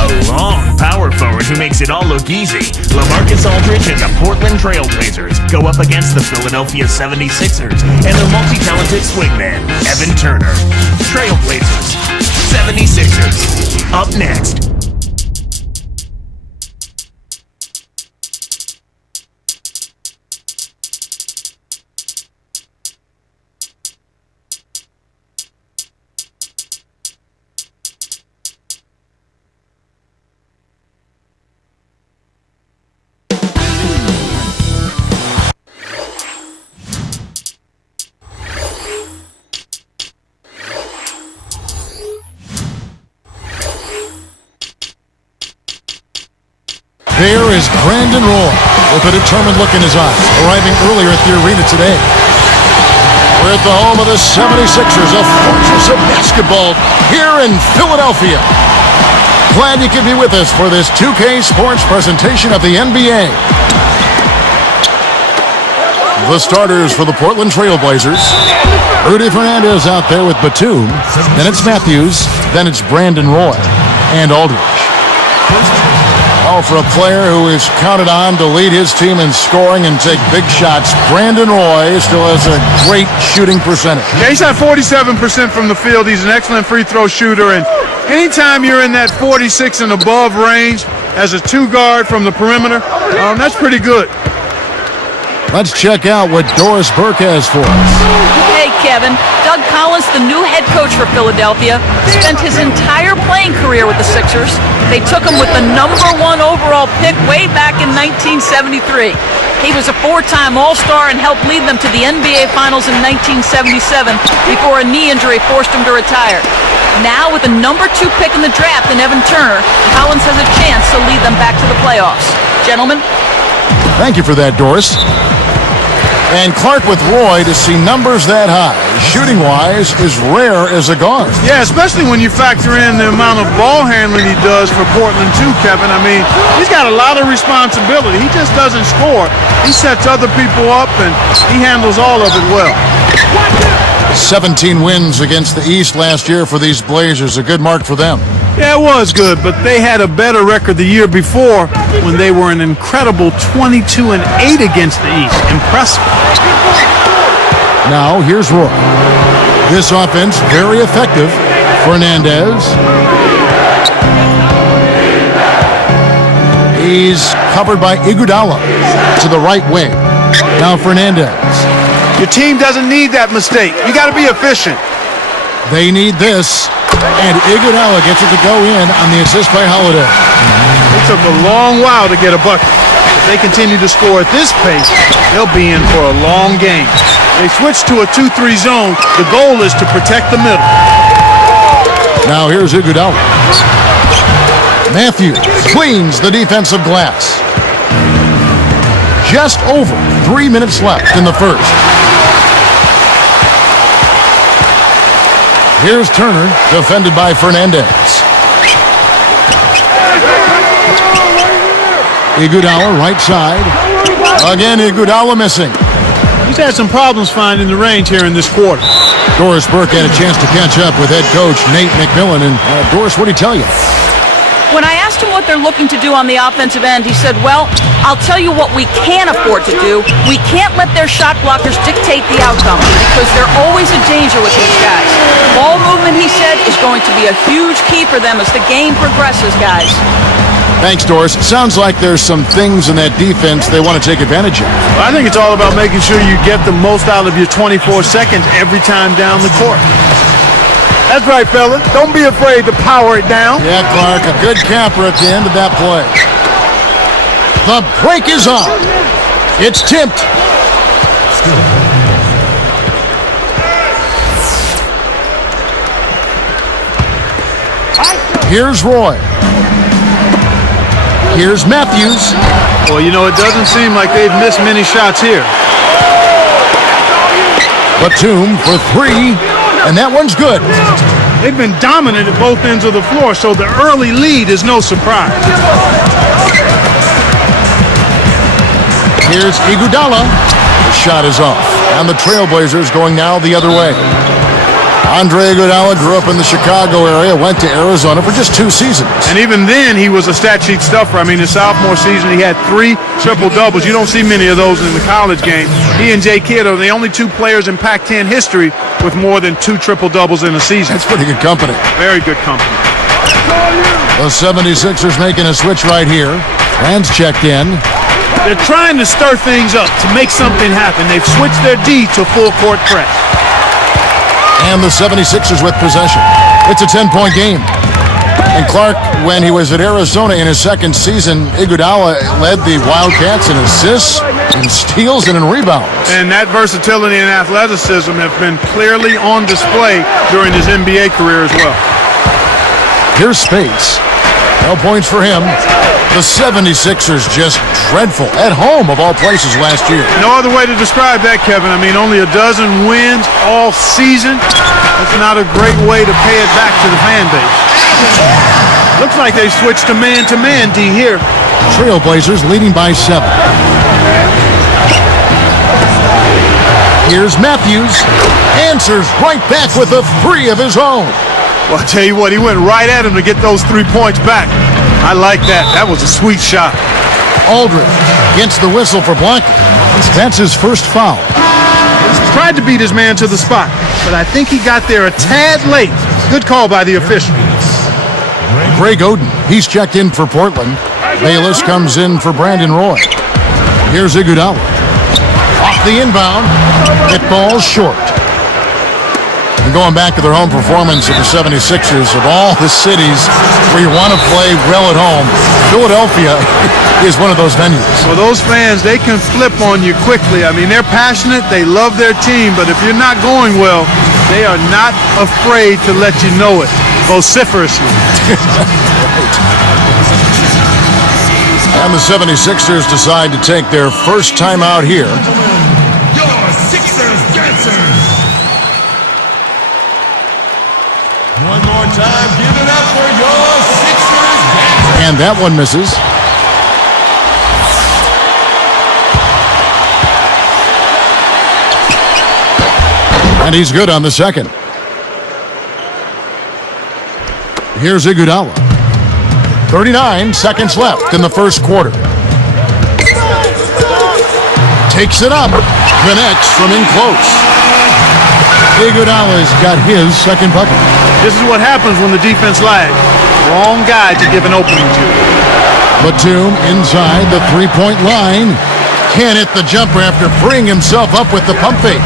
A long power forward who makes it all look easy. LaMarcus Aldridge and the Portland Trailblazers go up against the Philadelphia 76ers and their multi-talented swingman, Evan Turner. Trailblazers, 76ers. Up next. There is Brandon Roy with a determined look in his eyes, arriving earlier at the arena today. We're at the home of the 76ers, a fortress of basketball here in Philadelphia. Glad you could be with us for this 2K Sports presentation of the NBA. The starters for the Portland Trailblazers. Rudy Fernandez out there with Batum. Then it's Matthews. Then it's Brandon Roy and Aldridge. Oh, for a player who is counted on to lead his team in scoring and take big shots, Brandon Roy still has a great shooting percentage. Yeah, he's at 47% from the field. He's an excellent free throw shooter, and anytime you're in that 46 and above range as a two guard from the perimeter, that's pretty good. Let's check out what Doris Burke has for us. Hey, Kevin. Doug Collins, the new head coach for Philadelphia, spent his entire playing career with the Sixers. They took him with the #1 overall pick way back in 1973. He was a four-time All-Star and helped lead them to the NBA Finals in 1977 before a knee injury forced him to retire. Now, with the #2 pick in the draft in Evan Turner, Collins has a chance to lead them back to the playoffs. Gentlemen? Thank you for that, Doris. And Clark with Roy, to see numbers that high, shooting-wise, is rare as a guard. Yeah, especially when you factor in the amount of ball handling he does for Portland too, Kevin. I mean, he's got a lot of responsibility. He just doesn't score. He sets other people up, and he handles all of it well. 17 wins against the East last year for these Blazers, a good mark for them. Yeah, it was good, but they had a better record the year before when they were an incredible 22-8 against the East. Impressive. Now, here's Roy. This offense, very effective. Fernandez. He's covered by Iguodala to the right wing. Now Fernandez. Your team doesn't need that mistake. You got to be efficient. They need this. And Iguodala gets it to go in on the assist by Holiday. It took a long while to get a bucket. If they continue to score at this pace, they'll be in for a long game. They switched to a 2-3 zone. The goal is to protect the middle. Now here's Iguodala. Matthews cleans the defensive glass. Just over 3 minutes left in the first. Here's Turner, defended by Fernandez. Iguodala, right side. Again, Iguodala missing. He's had some problems finding the range here in this quarter. Doris Burke had a chance to catch up with head coach Nate McMillan. And Doris, what did he tell you? When I asked him what they're looking to do on the offensive end, he said, well, I'll tell you what we can afford to do. We can't let their shot blockers dictate the outcome because they're always a danger with these guys. Ball movement, he said, is going to be a huge key for them as the game progresses, guys. Thanks, Doris. It sounds like there's some things in that defense they want to take advantage of. Well, I think it's all about making sure you get the most out of your 24 seconds every time down the court. That's right, fella. Don't be afraid to power it down. Yeah, Clark, a good capper at the end of that play. The break is on. It's tipped. Here's Roy. Here's Matthews. Well, you know, it doesn't seem like they've missed many shots here. Batum for three, and that one's good. They've been dominant at both ends of the floor, so the early lead is no surprise. Here's Iguodala. The shot is off, and the Trailblazers going now the other way. Andre Iguodala grew up in the Chicago area, went to Arizona for just 2 seasons. And even then, he was a stat sheet stuffer. I mean, his sophomore season, he had 3 triple-doubles. You don't see many of those in the college game. He and Jay Kidd are the only 2 players in Pac-10 history with more than 2 triple-doubles in a season. That's pretty good company. Very good company. The 76ers making a switch right here. Rand's checked in. They're trying to stir things up to make something happen. They've switched their D to full-court press. And the 76ers with possession. It's a 10-point game. And Clark, when he was at Arizona in his second season, Iguodala led the Wildcats in assists, in steals, and in rebounds. And that versatility and athleticism have been clearly on display during his NBA career as well. Here's Space. No points for him. The 76ers just dreadful at home of all places last year. No other way to describe that, Kevin. I mean, only a dozen wins all season. That's not a great way to pay it back to the fan base. Looks like they switched to man D here. Trailblazers leading by 7. Here's Matthews. Answers right back with a 3 of his own. Well, I'll tell you what, he went right at him to get those 3 points back. I like that. That was a sweet shot. Aldridge gets the whistle for blocking. That's his first foul. Tried to beat his man to the spot, but I think he got there a tad late. Good call by the official. Greg Oden, he's checked in for Portland. Bayless comes in for Brandon Roy. Here's Iguodala. Off the inbound. It falls short. And going back to their home performance of the 76ers, of all the cities where you want to play well at home, Philadelphia is one of those venues. Well, those fans, they can flip on you quickly. I mean, they're passionate, they love their team, but if you're not going well, they are not afraid to let you know it vociferously. And the 76ers decide to take their first time out here. Your Sixers dancers. One more time, give it up for your Sixers dancers. And that one misses. And he's good on the second. Here's Iguodala. 39 seconds left in the first quarter. Takes it up. Connects from in close. Iguodala's got his second bucket. This is what happens when the defense lags. Wrong guy to give an opening to. Batum inside the three-point line. Can't hit the jumper after freeing himself up with the pump fake.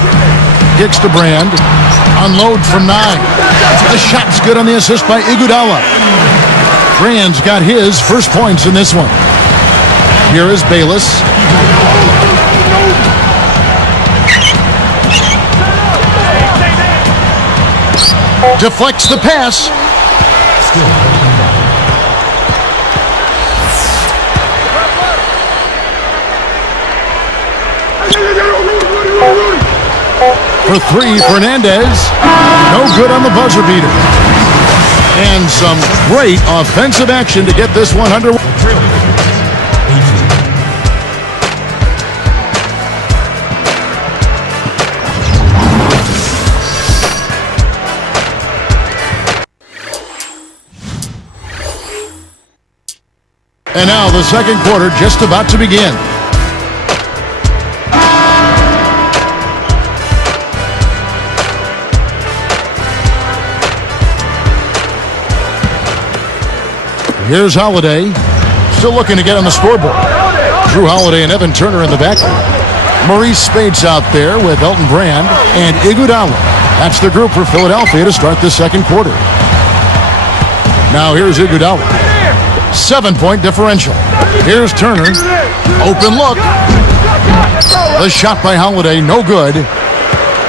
Kicks to Brand. Unloads from 9. The shot's good on the assist by Iguodala. Brand's got his first points in this one. Here is Bayless. Deflects the pass. For 3, Fernandez. No good on the buzzer beater. And some great offensive action to get this one underway. And now the second quarter just about to begin. Here's Holiday, still looking to get on the scoreboard. Drew Holiday and Evan Turner in the backcourt. Maurice Spade's out there with Elton Brand and Iguodala. That's the group for Philadelphia to start the second quarter. Now here's Iguodala. 7-point differential. Here's Turner. Open look. The shot by Holiday, no good.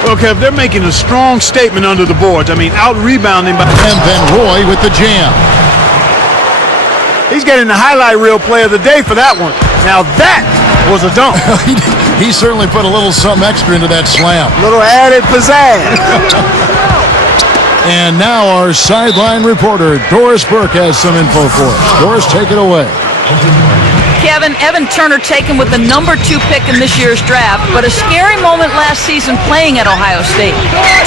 Well, Kev, they're making a strong statement under the boards. I mean, out-rebounding by... And then Roy with the jam. He's getting the highlight reel play of the day for that one. Now that was a dunk. He certainly put a little something extra into that slam. Little added pizzazz. And now our sideline reporter, Doris Burke, has some info for us. Doris, take it away. Kev, Kevin, Evan Turner taken with the number 2 pick in this year's draft, but a scary moment last season playing at Ohio State.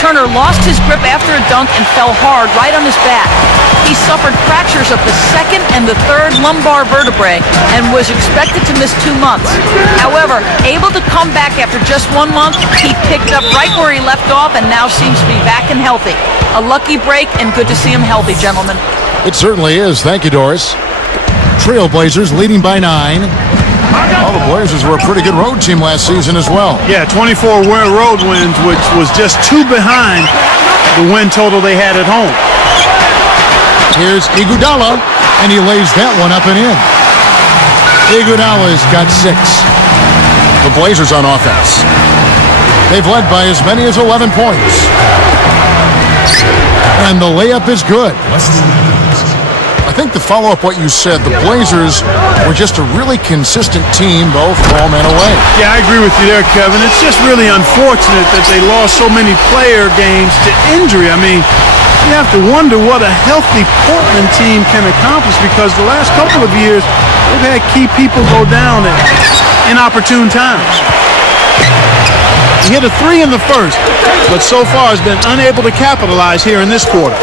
Turner lost his grip after a dunk and fell hard right on his back. He suffered fractures of the 2nd and the 3rd lumbar vertebrae and was expected to miss 2 months. However, able to come back after just 1 month, he picked up right where he left off and now seems to be back and healthy. A lucky break and good to see him healthy, gentlemen. It certainly is. Thank you, Doris. Trailblazers leading by 9. All the Blazers were a pretty good road team last season as well. Yeah, 24 road wins, which was just 2 behind the win total they had at home. Here's Iguodala, and he lays that one up and in. Iguodala's got 6. The Blazers on offense. They've led by as many as 11 points. And the layup is good. I think to follow up what you said, the Blazers were just a really consistent team, both home and away. Yeah, I agree with you there, Kevin. It's just really unfortunate that they lost so many player games to injury. I mean, you have to wonder what a healthy Portland team can accomplish, because the last couple of years, they've had key people go down at inopportune times. He hit a 3 in the first, but so far has been unable to capitalize here in this quarter.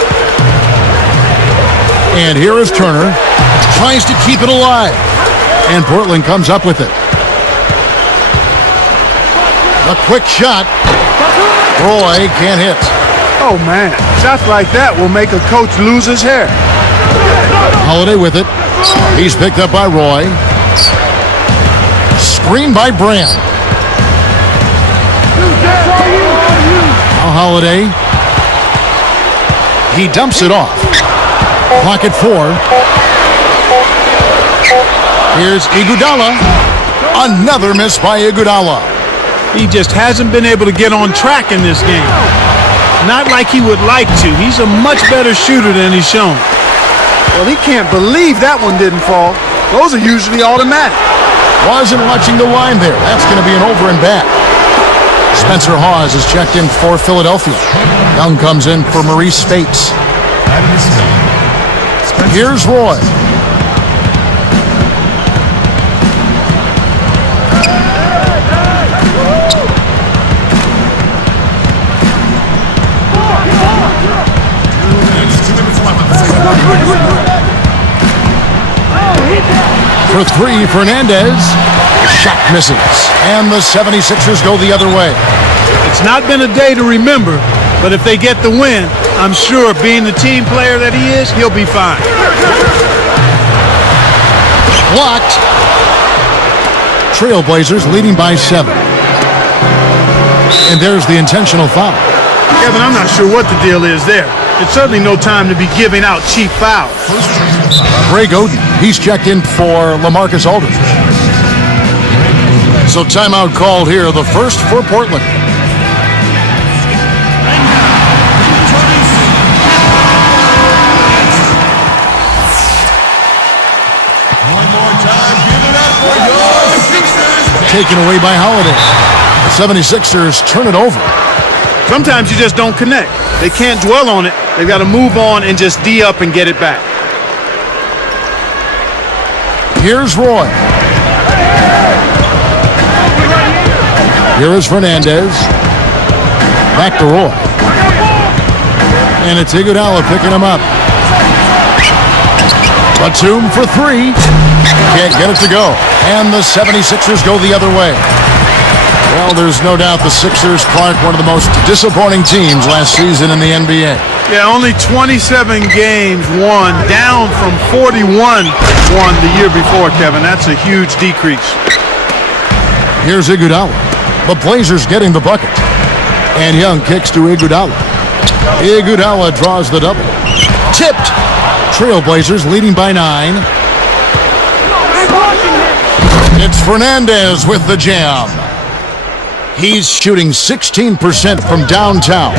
And here is Turner, tries to keep it alive, and Portland comes up with it. A quick shot. Roy can't hit. Oh, man. Shots like that will make a coach lose his hair. Holiday with it. He's picked up by Roy. Screen by Brand. Now Holiday. He dumps it off. Clock at 4. Here's Iguodala. Another miss by Iguodala. He just hasn't been able to get on track in this game. Not like he would like to. He's a much better shooter than he's shown. Well, he can't believe that one didn't fall. Those are usually automatic. Wasn't watching the line there. That's going to be an over and back. Spencer Hawes is checked in for Philadelphia. Young comes in for Maurice Spates. Here's Roy. For 3, Fernandez. Shot misses. And the 76ers go the other way. It's not been a day to remember, but if they get the win, I'm sure being the team player that he is, he'll be fine. Blocked. Trailblazers leading by 7. And there's the intentional foul. Kevin, I'm not sure what the deal is there. It's certainly no time to be giving out cheap fouls. Greg Oden, he's checked in for LaMarcus Aldridge. So timeout called here, the first for Portland. One more time, give it up for your Sixers. Taken away by Holiday. The 76ers turn it over. Sometimes you just don't connect. They can't dwell on it. They've got to move on and just D up and get it back. Here's Roy. Here is Fernandez. Back to Roy. And it's Iguodala picking him up. Batum for 3. Can't get it to go. And the 76ers go the other way. Well, there's no doubt the Sixers, Clark, one of the most disappointing teams last season in the NBA. Yeah, only 27 games won, down from 41 won the year before, Kevin. That's a huge decrease. Here's Iguodala. The Blazers getting the bucket. And Young kicks to Iguodala. Iguodala draws the double. Tipped. Trailblazers leading by 9. It's Fernandez with the jam. He's shooting 16% from downtown.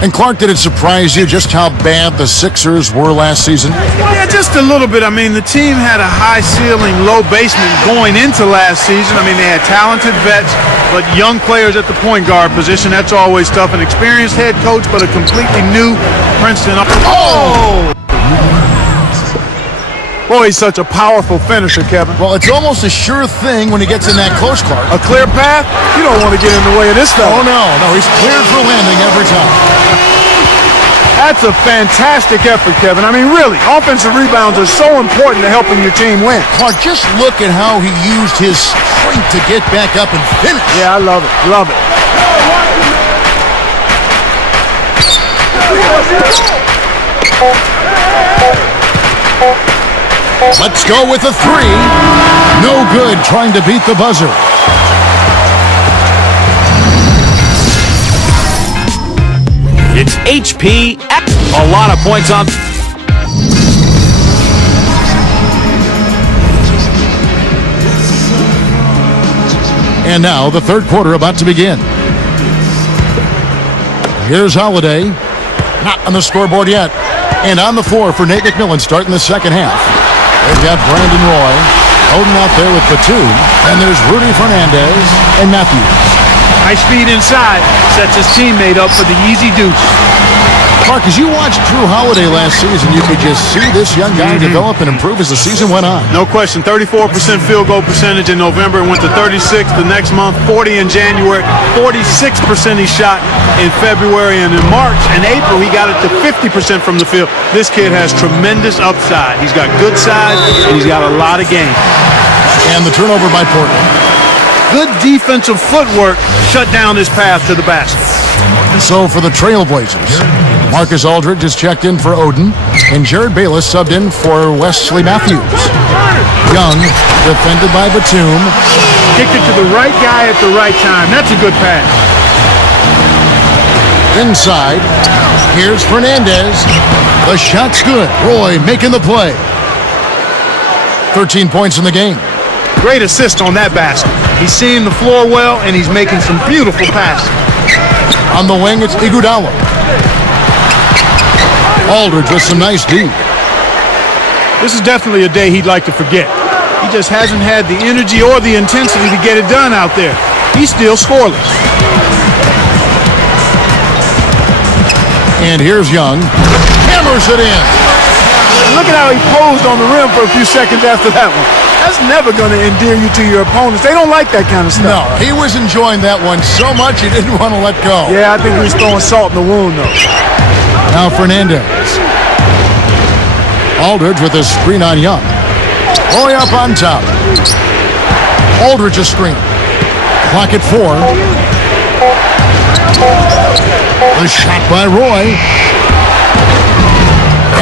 And Clark, did it surprise you just how bad the Sixers were last season? Yeah, just a little bit. I mean, the team had a high ceiling, low basement going into last season. I mean, they had talented vets, but young players at the point guard position. That's always tough. An experienced head coach, but a completely new Princeton. Oh! Boy, he's such a powerful finisher, Kevin. Well, it's almost a sure thing when he gets in that close, Clark. A clear path? You don't want to get in the way of this fella. Oh, no, he's cleared for landing every time. That's a fantastic effort, Kevin. I mean, really, offensive rebounds are so important to helping your team win. Clark, just look at how he used his strength to get back up and finish. Yeah, I love it. Love it. Let's go with a three. No good trying to beat the buzzer. It's HP. A lot of points on. And now the third quarter about to begin. Here's Holiday. Not on the scoreboard yet. And on the floor for Nate McMillan starting the second half. They've got Brandon Roy holding out there with Batum. And there's Rudy Fernandez and Matthews. High speed inside. Sets his teammate up for the easy deuce. Mark, as you watched Drew Holiday last season, you could just see this young guy develop and improve as the season went on. No question. 34% field goal percentage in November. Went to 36 the next month. 40 in January. 46% he shot in February. And in March and April, he got it to 50% from the field. This kid has tremendous upside. He's got good size, and he's got a lot of game. And the turnover by Portland. Good defensive footwork shut down his path to the basket. So for the Trailblazers, Marcus Aldridge has checked in for Odin, and Jared Bayless subbed in for Wesley Matthews. Young, defended by Batum. Kicked it to the right guy at the right time. That's a good pass. Inside, here's Fernandez. The shot's good. Roy making the play. 13 points in the game. Great assist on that basket. He's seeing the floor well, and he's making some beautiful passes. On the wing, it's Iguodala. Aldridge with some nice D. This is definitely a day he'd like to forget. He just hasn't had the energy or the intensity to get it done out there. He's still scoreless. And here's Young. Hammers it in. Look at how he posed on the rim for a few seconds after that one. That's never going to endear you to your opponents. They don't like that kind of stuff. No, he was enjoying that one so much he didn't want to let go. Yeah, I think he was throwing salt in the wound, though. Now Fernandez. Aldridge with a screen on Young. Roy up on top. Aldridge a screen. Clock at 4. The shot by Roy.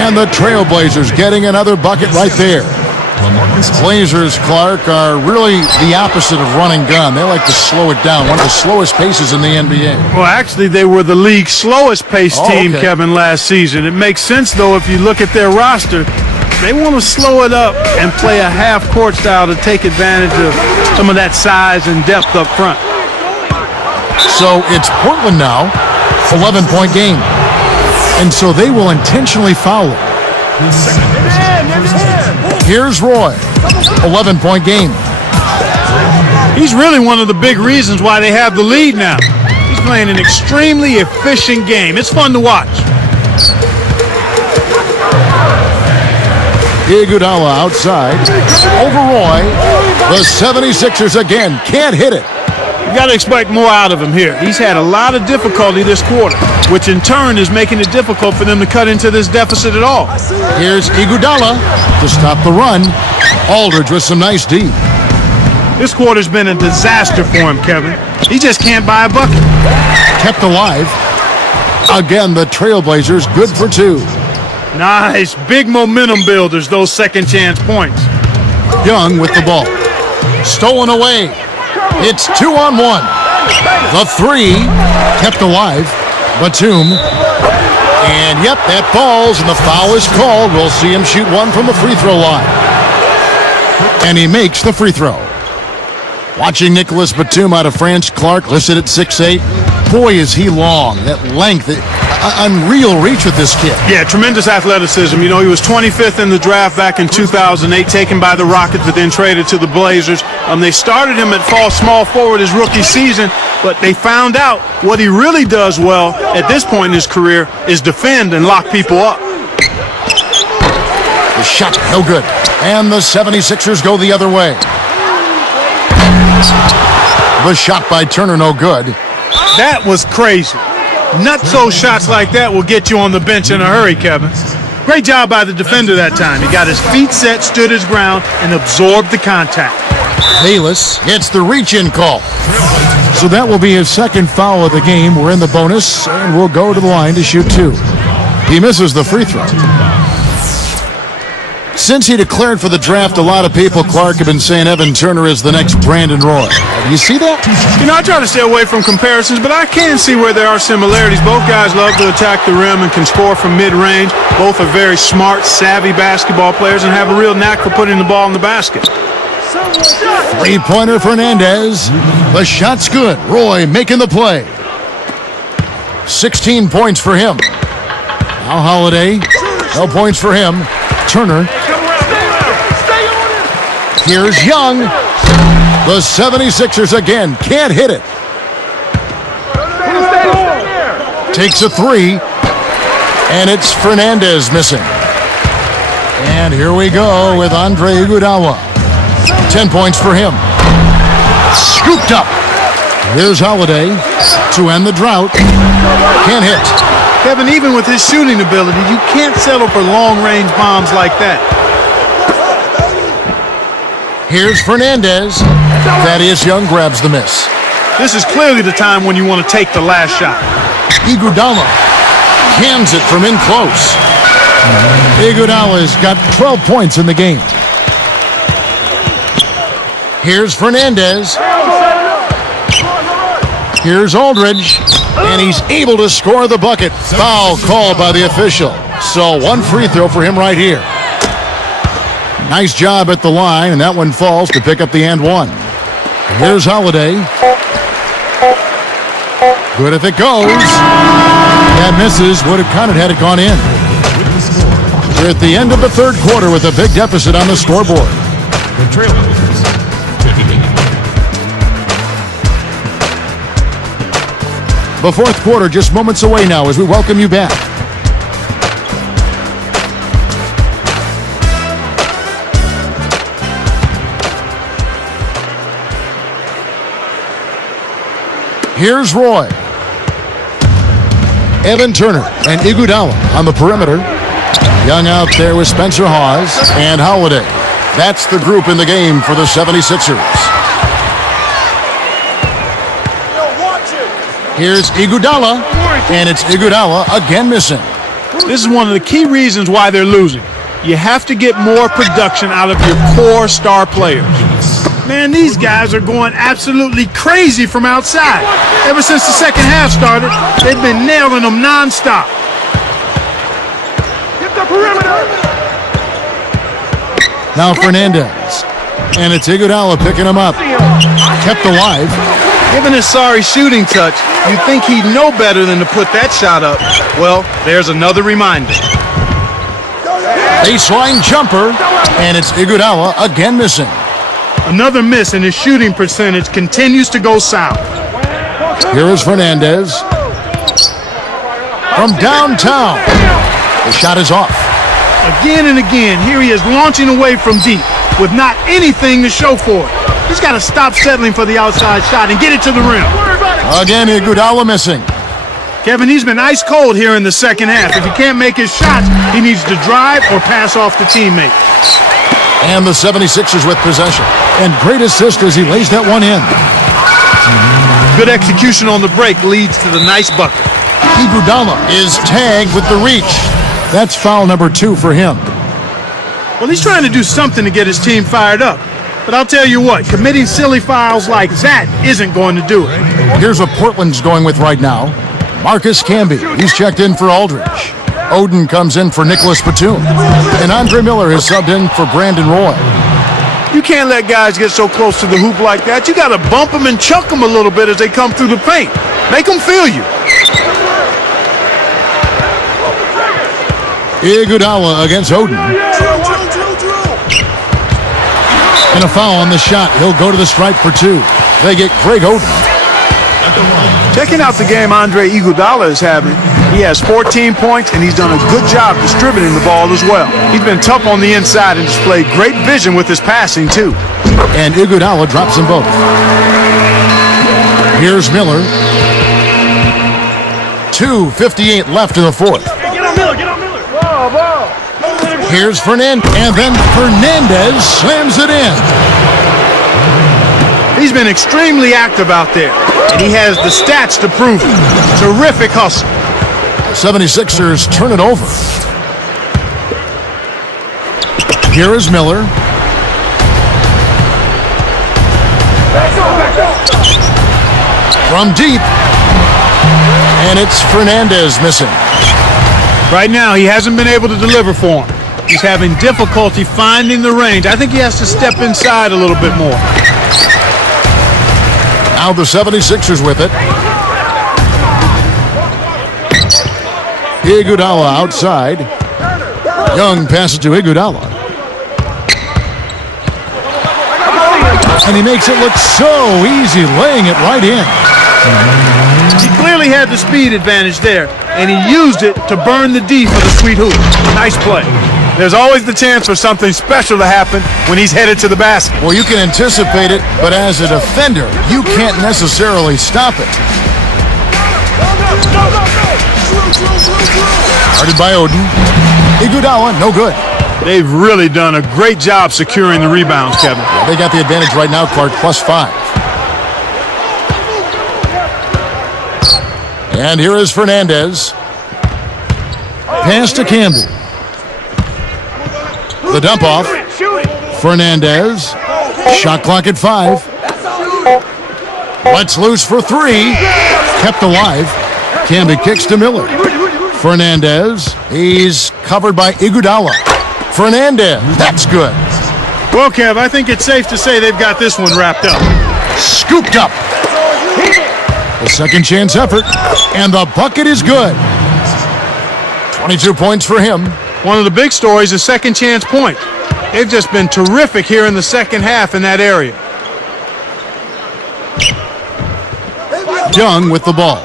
And the Trailblazers getting another bucket right there. Blazers, Clark, are really the opposite of run and gun. They like to slow it down. One of the slowest paces in the NBA. Well, actually, they were the league's slowest paced team, okay. Kevin, last season. It makes sense, though, if you look at their roster. They want to slow it up and play a half-court style to take advantage of some of that size and depth up front. So it's Portland now, 11-point game. And so they will intentionally foul it. Here's Roy, 11-point game. He's really one of the big reasons why they have the lead now. He's playing an extremely efficient game. It's fun to watch. Iguodala outside. Over Roy. The 76ers again can't hit it. You got to expect more out of him here. He's had a lot of difficulty this quarter, which in turn is making it difficult for them to cut into this deficit at all. Here's Iguodala to stop the run. Aldridge with some nice D. This quarter's been a disaster for him, Kevin. He just can't buy a bucket. Kept alive. Again, the Trailblazers good for 2. Nice. Big momentum builders, those second chance points. Young with the ball. Stolen away. It's 2-on-1. The 3 kept alive. Batum. And yep, that falls, and the foul is called. We'll see him shoot one from the free throw line. And he makes the free throw. Watching Nicholas Batum out of France, Clark listed at 6'8". Boy, is he long. That length, unreal reach with this kid. Yeah, tremendous athleticism. You know, he was 25th in the draft back in 2008, taken by the Rockets, but then traded to the Blazers. They started him at small forward his rookie season, but they found out what he really does well at this point in his career is defend and lock people up. The shot, no good. And the 76ers go the other way. The shot by Turner, no good. That was crazy. Nutso shots like that will get you on the bench in a hurry, Kevin. Great job by the defender that time. He got his feet set, stood his ground, and absorbed the contact. Bayless gets the reach-in call. So that will be his second foul of the game. We're in the bonus, and we'll go to the line to shoot 2. He misses the free throw. Since he declared for the draft, a lot of people, Clark, have been saying Evan Turner is the next Brandon Roy. Do you see that? You know, I try to stay away from comparisons, but I can see where there are similarities. Both guys love to attack the rim and can score from mid-range. Both are very smart, savvy basketball players and have a real knack for putting the ball in the basket. Three-pointer Fernandez. The shot's good. Roy making the play. 16 points for him. Now Holiday. No points for him. Turner. Here's Young. The 76ers again can't hit it. Takes a 3. And it's Fernandez missing. And here we go with Andre Iguodala. 10 points for him. Scooped up. Here's Holiday to end the drought. Can't hit. Kevin, even with his shooting ability, you can't settle for long-range bombs like that. Here's Fernandez. Thaddeus Young grabs the miss. This is clearly the time when you want to take the last shot. Iguodala cans it from in close. Iguodala's got 12 points in the game. Here's Fernandez. Here's Aldridge. And he's able to score the bucket. Foul called by the official. So one free throw for him right here. Nice job at the line, and that one falls to pick up the and one. Here's Holiday. Good if it goes. That misses. Would have counted had it gone in. We're at the end of the third quarter with a big deficit on the scoreboard. The Trailblazers take the lead. The fourth quarter just moments away now as we welcome you back. Here's Roy. Evan Turner and Iguodala on the perimeter. Young out there with Spencer Hawes and Holiday. That's the group in the game for the 76ers. Here's Iguodala, and it's Iguodala again missing. This is one of the key reasons why they're losing. You have to get more production out of your core star players. Man, these guys are going absolutely crazy from outside. Ever since the second half started, they've been nailing them nonstop. Hit the perimeter. Now Fernandez, and it's Iguodala picking him up. Kept alive. Given his sorry shooting touch, you'd think he'd know better than to put that shot up. Well, there's another reminder. Baseline jumper, and it's Iguodala again missing. Another miss, and his shooting percentage continues to go south. Here is Fernandez. From downtown. The shot is off. Again and again, here he is launching away from deep with not anything to show for it. He's got to stop settling for the outside shot and get it to the rim. Again, Iguodala missing. Kevin, he's been ice cold here in the second half. If he can't make his shots, he needs to drive or pass off the teammate. And the 76ers with possession. And great assist as he lays that one in. Good execution on the break leads to the nice bucket. Iguodala is tagged with the reach. That's foul number 2 for him. Well, he's trying to do something to get his team fired up. But I'll tell you what, committing silly fouls like that isn't going to do it. Here's what Portland's going with right now. Marcus Camby, he's checked in for Aldridge. Oden comes in for Nicholas Batum. And Andre Miller has subbed in for Brandon Roy. You can't let guys get so close to the hoop like that. You got to bump them and chuck them a little bit as they come through the paint. Make them feel you. Iguodala against Oden. And a foul on the shot. He'll go to the stripe for 2. They get Greg Oden. Checking out the game Andre Iguodala is having, he has 14 points, and he's done a good job distributing the ball as well. He's been tough on the inside and displayed great vision with his passing, too. And Iguodala drops them both. Here's Miller. 2:58 left in the fourth. Get on Miller, get on Miller. Here's Fernandez, and then Fernandez slams it in. He's been extremely active out there, and he has the stats to prove it. Terrific hustle. The 76ers turn it over. Here is Miller. From deep. And it's Fernandez missing. Right now, he hasn't been able to deliver for him. He's having difficulty finding the range. I think he has to step inside a little bit more. Now the 76ers with it. Iguodala outside. Young passes to Iguodala. And he makes it look so easy, laying it right in. He clearly had the speed advantage there, and he used it to burn the D for the sweet hoop. Nice play. There's always the chance for something special to happen when he's headed to the basket. Well, you can anticipate it, but as a defender, you can't necessarily stop it. Guarded by Oden. Iguodala, no good. They've really done a great job securing the rebounds, Kevin. Yeah, they got the advantage right now, Clark, +5. And here is Fernandez. Pass to Campbell. The dump off. Fernandez. Shot clock at 5. Lets loose for 3. Kept alive. Campbell kicks to Miller. Fernandez. He's covered by Iguodala. Fernandez. That's good. Well, Kev, I think it's safe to say they've got this one wrapped up. Scooped up. A second chance effort. And the bucket is good. 22 points for him. One of the big stories is second chance point. They've just been terrific here in the second half in that area. Young with the ball.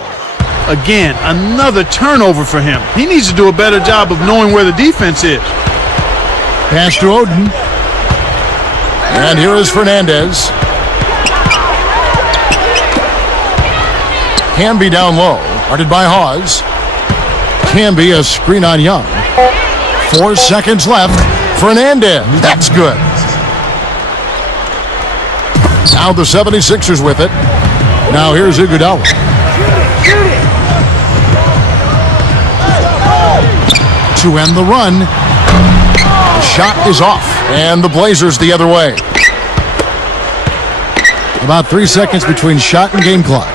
Again, another turnover for him. He needs to do a better job of knowing where the defense is. Pass to Oden. And here is Fernandez. Camby down low. Guarded by Hawes. Camby a screen on Young. 4 seconds left. Fernandez. That's good. Now the 76ers with it. Now here's Iguodala. To end the run. The shot is off. And the Blazers the other way. About 3 seconds between shot and game clock.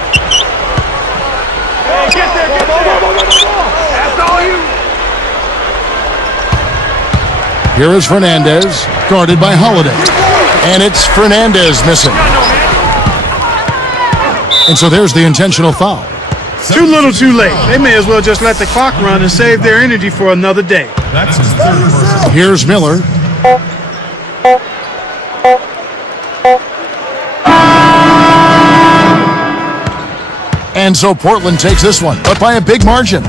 Here is Fernandez, guarded by Holiday. And it's Fernandez missing. And so there's the intentional foul. Too little, too late. They may as well just let the clock run and save their energy for another day. That's his third personal. Here's Miller. And so Portland takes this one, but by a big margin.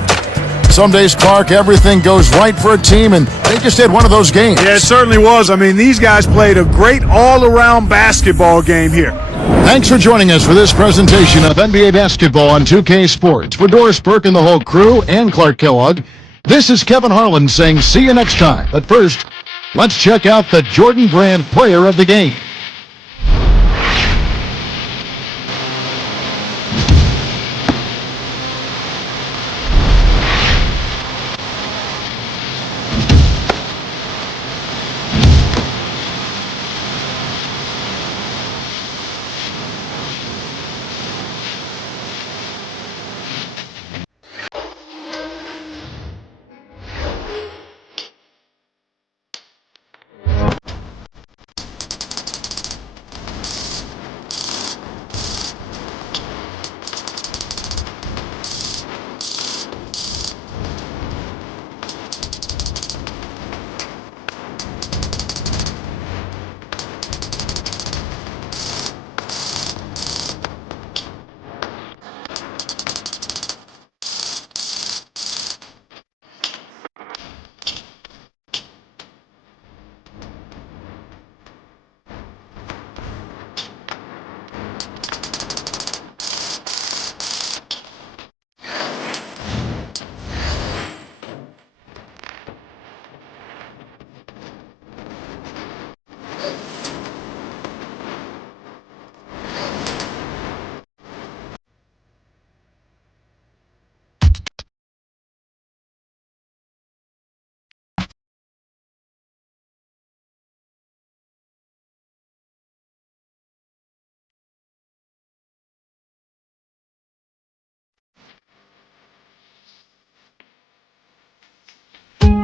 Some days, Clark, everything goes right for a team, and they just had one of those games. Yeah, it certainly was. I mean, these guys played a great all-around basketball game here. Thanks for joining us for this presentation of NBA basketball on 2K Sports. For Doris Burke and the whole crew and Clark Kellogg, this is Kevin Harlan saying see you next time. But first, let's check out the Jordan Brand player of the game.